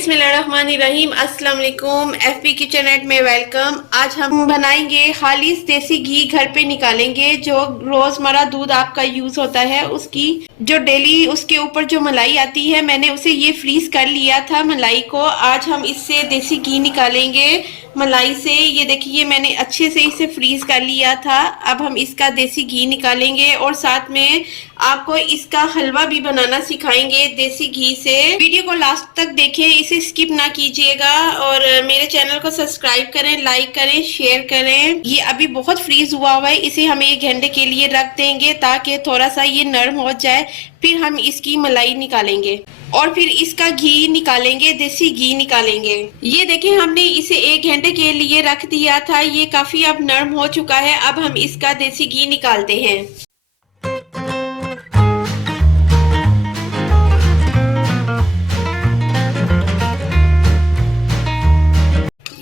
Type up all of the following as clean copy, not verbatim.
बिस्मिल्लाहिर्रहमानिर्रहीम। अस्सलाम वालेकुम। एफपी किचन में वेलकम। आज हम बनाएंगे खालिस देसी घी, घर पे निकालेंगे जो रोजमर्रा दूध आपका यूज होता है उसकी जो डेली उसके ऊपर जो मलाई आती है, मैंने उसे ये फ्रीज कर लिया था मलाई को। आज हम इससे देसी घी निकालेंगे मलाई से। ये देखिए मैंने अच्छे से इसे फ्रीज कर लिया था। अब हम इसका देसी घी निकालेंगे और साथ में आपको इसका हलवा भी बनाना सिखाएंगे देसी घी से। वीडियो को लास्ट तक देखें, इसे स्किप ना कीजिएगा और मेरे चैनल को सब्सक्राइब करें, लाइक करें, शेयर करें। ये अभी बहुत फ्रीज हुआ है, इसे हम 1 घंटे के लिए रख देंगे ताकि थोड़ा सा ये नरम हो जाए। फिर हम इसकी मलाई निकालेंगे और फिर इसका घी निकालेंगे, देसी घी निकालेंगे। ये देखिए हमने इसे 1 घंटे के लिए रख दिया था, ये काफी अब नरम हो चुका है। अब हम इसका देसी घी निकालते हैं।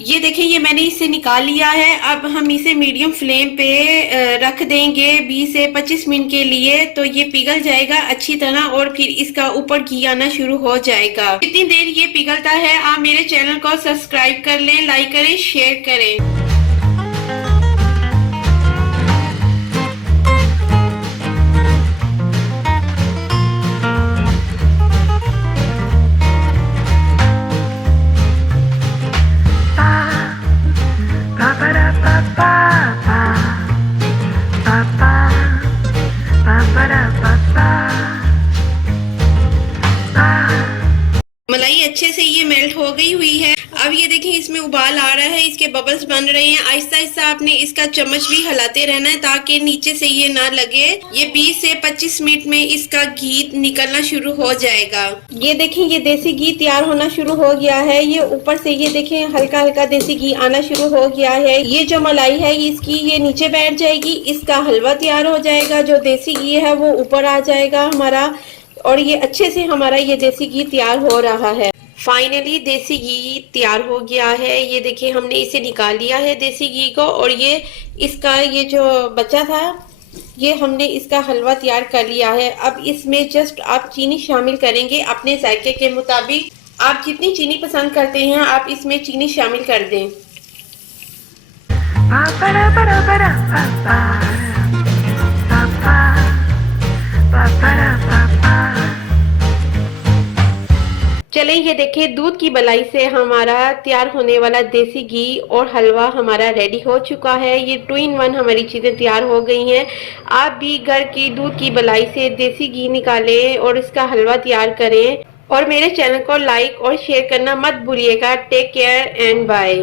ये देखिए ये मैंने इसे निकाल लिया है। अब हम इसे मीडियम फ्लेम पे रख देंगे 20 से 25 मिनट के लिए, तो ये पिघल जाएगा अच्छी तरह और फिर इसका ऊपर घी आना शुरू हो जाएगा। कितनी देर ये पिघलता है, आप मेरे चैनल को सब्सक्राइब कर लें, लाइक करें, शेयर करें। मलाई अच्छे से ये मेल्ट हो गई हुई है। अब ये देखिए इसमें उबाल आ रहा है, इसके बबल्स बन रहे हैं। आहिस्ता आहिस्ता आपने इसका चम्मच भी हिलाते रहना है ताकि नीचे से ये ना लगे। ये 20 से 25 मिनट में इसका घी निकलना शुरू हो जाएगा। ये देखिए ये देसी घी तैयार होना शुरू हो गया है। ये ऊपर से ये देखिए हल्का हल्का देसी घी आना शुरू हो गया है। ये जो मलाई है इसकी ये नीचे बैठ जाएगी, इसका हलवा तैयार हो जाएगा। जो देसी घी है वो ऊपर आ जाएगा हमारा और ये अच्छे से हमारा ये देसी घी तैयार हो रहा है। फाइनली देसी घी तैयार हो गया है। ये देखिए हमने इसे निकाल लिया है देसी घी को और ये इसका ये जो बचा था ये हमने इसका हलवा तैयार कर लिया है। अब इसमें जस्ट आप चीनी शामिल करेंगे अपने जायके के मुताबिक। आप जितनी चीनी पसंद करते हैं आप इसमें चीनी शामिल कर दें। चलें ये देखिए दूध की मलाई से हमारा तैयार होने वाला देसी घी और हलवा हमारा रेडी हो चुका है। ये 2 in 1 हमारी चीज़ें तैयार हो गई हैं। आप भी घर की दूध की मलाई से देसी घी निकालें और इसका हलवा तैयार करें और मेरे चैनल को लाइक और शेयर करना मत भूलिएगा। Take care and bye.